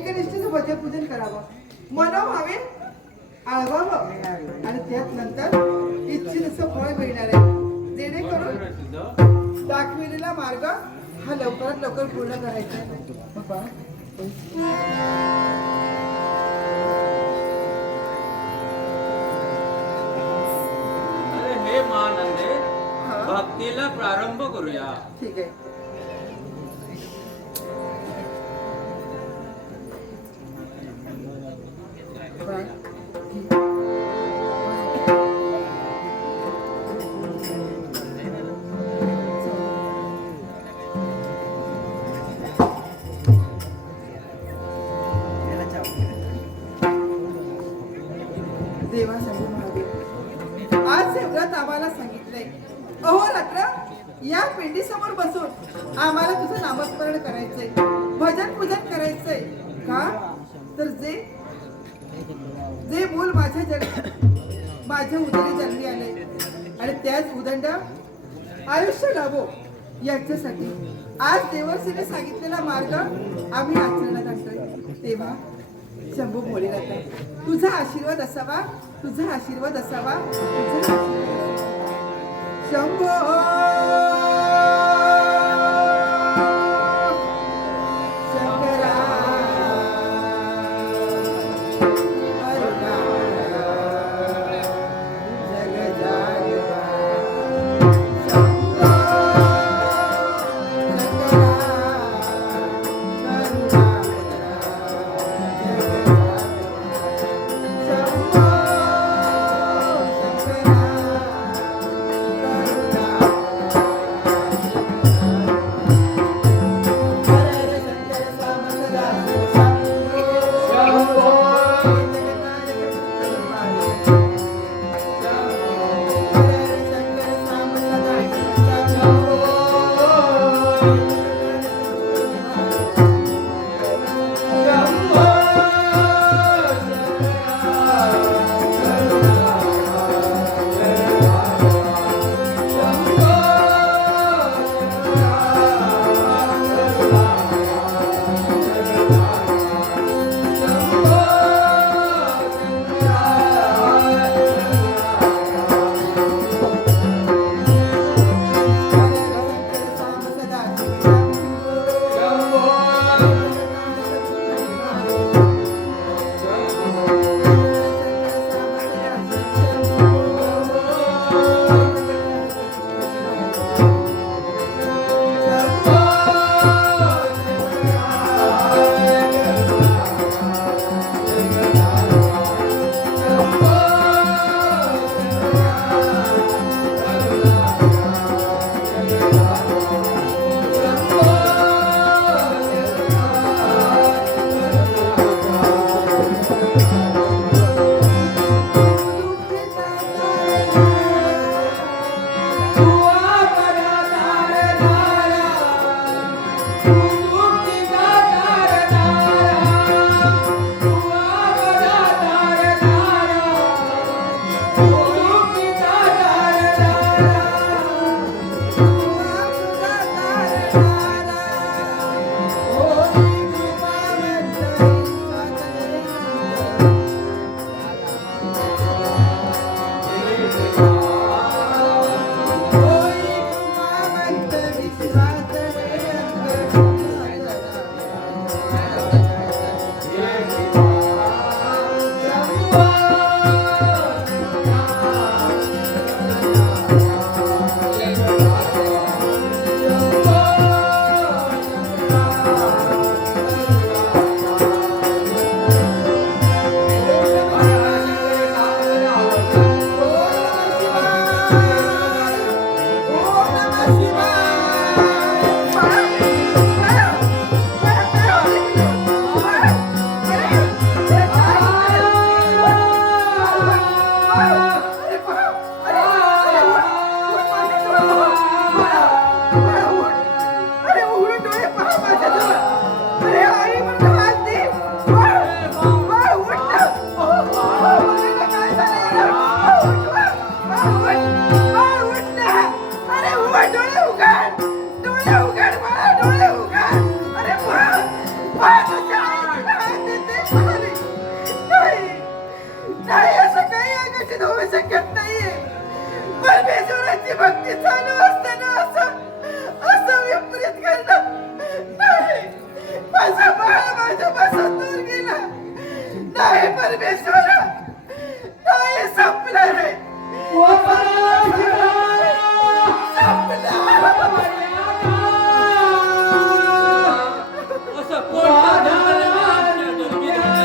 एकनिष्ठेचं भजपूजन करावं, मनोभावे आळवावं आणि त्यात नंतर इच्छितसं फळ मिळणार आहे, जेणेकरून दाखविलेला मार्ग हा लवकरात लवकर पूर्ण करायचा आहे. बाबा हे महानंदे, भक्तीला प्रारंभ करूया. ठीक आहे. देवा शंभू महादेव, आज हे व्रत आम्हाला सांगितलंय, अहोरात्र या पिंडी समोर बसून आम्हाला तुझं नामस्मरण करायचंय, भजन पूजन करायचंय. का तर जे मूल माझ्या उदरी जन्मी आले आणि त्याच उदंड आयुष्य लाभो याच्यासाठी आज देवर्षीने सांगितलेला मार्ग आम्ही आचरणात आणतोय. तेव्हा शंभू मोरे राहता, तुझा आशीर्वाद असावा, तुझा आशीर्वाद असावा, तुझा आशीर्वाद असावा. शंभो शंभो कठीण होऊ शकत नाहीये. परमेश्वराची भक्ती चालू असताना असं विपरीत घडलं नाही. माझा बाळ माझ्यापासून दूर गेला नाही. परमेश्वरा नाही, संपलं रे, असं कोणतं झालं आमच्या डोंबिवलीला?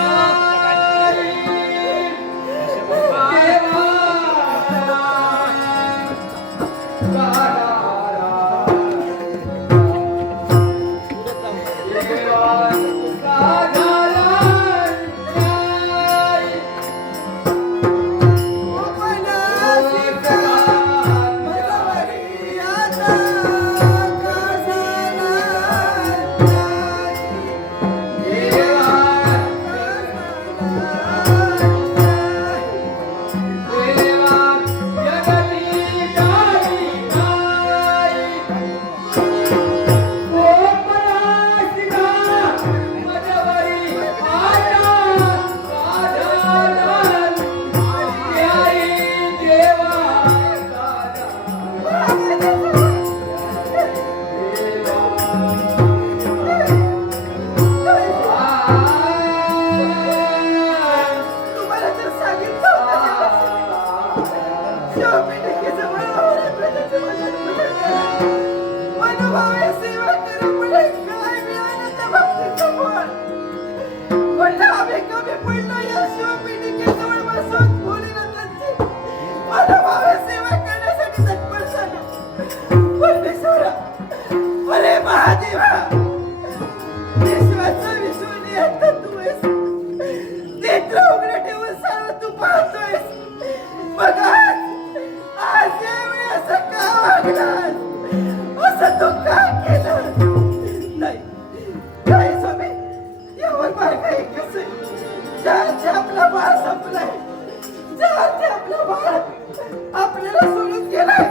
आपल्याला सोडून गेलाय.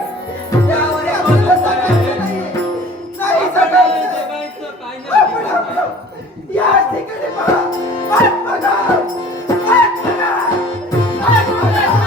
यावर आपल्याला सांगायचं नाहीये. नाही जगायचं. आपण आपलं या ठिकाणी बघा. वाट बघा. वाट बघा. वाट बघा.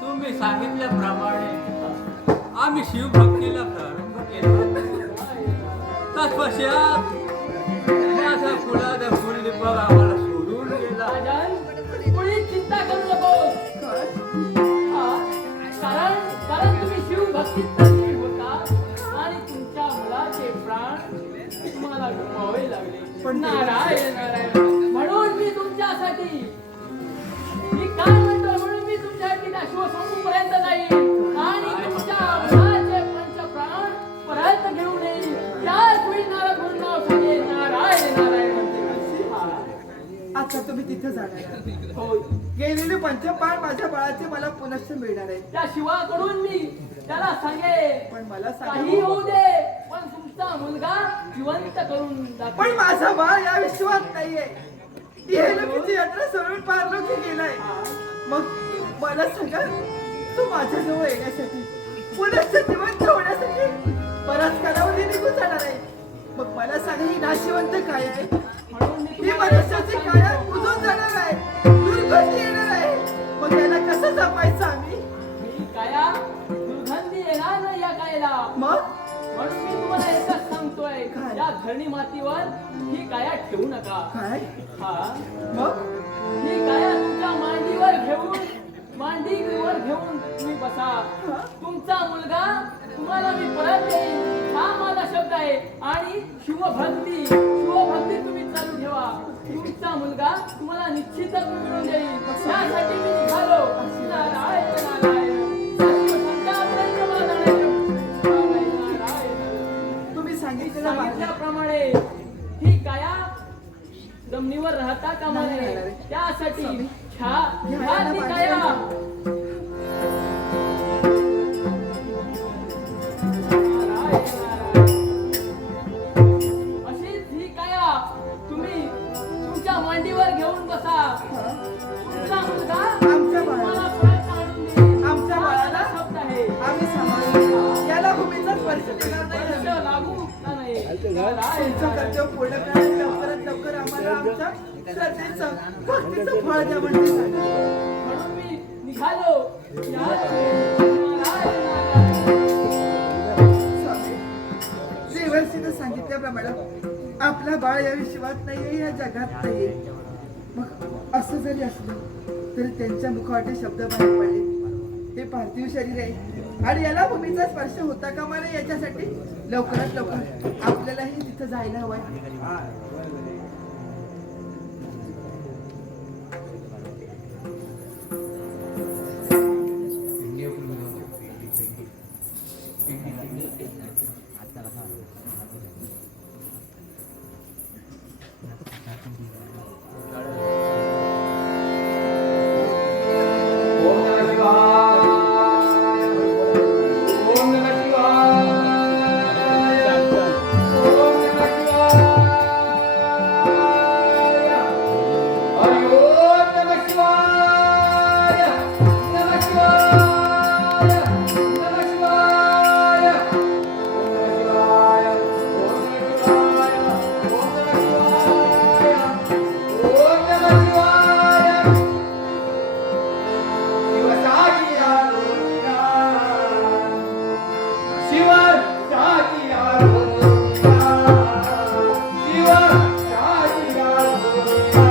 तुम्ही सांगितल्याप्रमाणे आम्ही शिवभक्तीला प्रारंभ केला. तत्पश्चात माझा फुलाचा फुलदीपक आम्हाला सोडून गेला. कोणी चिंता करू नकोस. कारण तुम्ही शिवभक्तीत तल्लीन होता आणि तुमच्या मुलाचे प्राण तुम्हाला गमवावे लागले. नारायण नारायण. म्हणून मी तुमच्यासाठी मी काय म्हणतो, म्हणून मी तुमच्यासाठी त्या शिवसंपूपर्यंत जाईल आणि तुमच्या मुलाचे पंचप्राण परत घेऊन येईल. त्याच वेळी नारद म्हणून नाव सांगेल नारायण नारायण म्हणते. आता तुम्ही तिथे जाणार. होय. गेलेले पंचपाळ माझ्या बाळाचे मला पुनश्च मिळणार आहे. त्या शिवाकडून मी त्याला सांगेन. पण मला काही होऊ दे, पण तुमचा मुलगा जिवंत करून दाखव. पण माझा बाळ या विश्वात नाहीये. येलुकीची यात्रा सोडून पारलोकी गेलाय. मग मला सांगा, तू माझ्याजवळ येण्यासाठी पुनश्च जिवंत होण्यासाठी बराच कालावधी निघून जाणार आहे. मग मला सांगा, ही नाशिवंत काय आहे? म्हणून ही मनुष्याची काया कुजून जाणार आहे, दुर्गंधी येणार आहे. मग याला कसं जपायचं आम्ही? ही काया दुर्गंधी येणार नाही या कायला. मग म्हणून मी तुम्हाला एकच सांगतोय, काय? या धरणी मातीवर ही काया ठेवू नका. काय? हा, मग ही काया तुमच्या मांडीवर घेऊन तुम्ही बसा. तुमचा मुलगा तुम्हाला मी परत देईन हा माझा शब्द आहे. आणि शिवभक्ती तुम्ही चालू ठेवा. तुमचा मुलगा तुम्हाला निश्चितच मिळून देईल. त्यासाठी मी निघालो. नारायण नारायण संध्यापर्यंत मला जाण्याचं. नारायण तुम्ही सांगितलेलं मार्ग सांगितल्याप्रमाणे ही काया जमिनीवर राहता कामा नाही नये. राहणार. त्यासाठी घ्या ह्या यांना ती पाणी काया अशीच ही काया तुम्ही तुमच्या मांडीवर घेऊन बसा. तुमचा मुलगा आमच्या बाळाला तुम्हाला परत आणून देईल. आमच्या हा बाळाला माझा शब्द आहे. आम्ही सांभाळू. याला भूमीचा स्पर्श देणार नाही. वर्ष लागू का नाही. तुमचं कर्तव्य पूर्ण करा. लवकरात लवकर आम्हाला आमच्या श्रद्धेचं भक्तीचं फळ द्या म्हणजे सांगा. म्हणून मी निघालो. नारायण नारायण. स्वामी, देवर्षीनं सांगितल्याप्रमाणे आपला बाळ या विश्वात नाहीये, या जगात नाहीये. मग असं जरी असलं तरी त्यांच्या मुखावाटे शब्द बाहेर पडले. हे पार्थिव शरीर आहे आणि याला भूमीचा स्पर्श होता का मला याच्यासाठी लवकरात लवकर आपल्यालाही तिथं जायला हवंय. ओम नमः शिवाय. ओम नमः शिवाय. ओम नमः शिवाय. हरि ओम नमः शिवाय. नमः शिवाय. नमः शिवाय. ओम नमः शिवाय. ओम नमः शिवाय. ओम नमः शिवाय. शिव सागिया गोविंदा. शिव सागिया गोविंदा. शिव सागिया गोविंदा.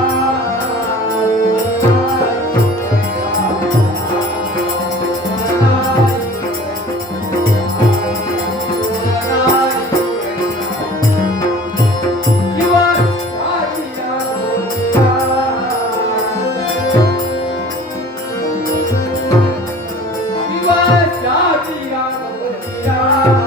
शिव सागिया गोविंदा.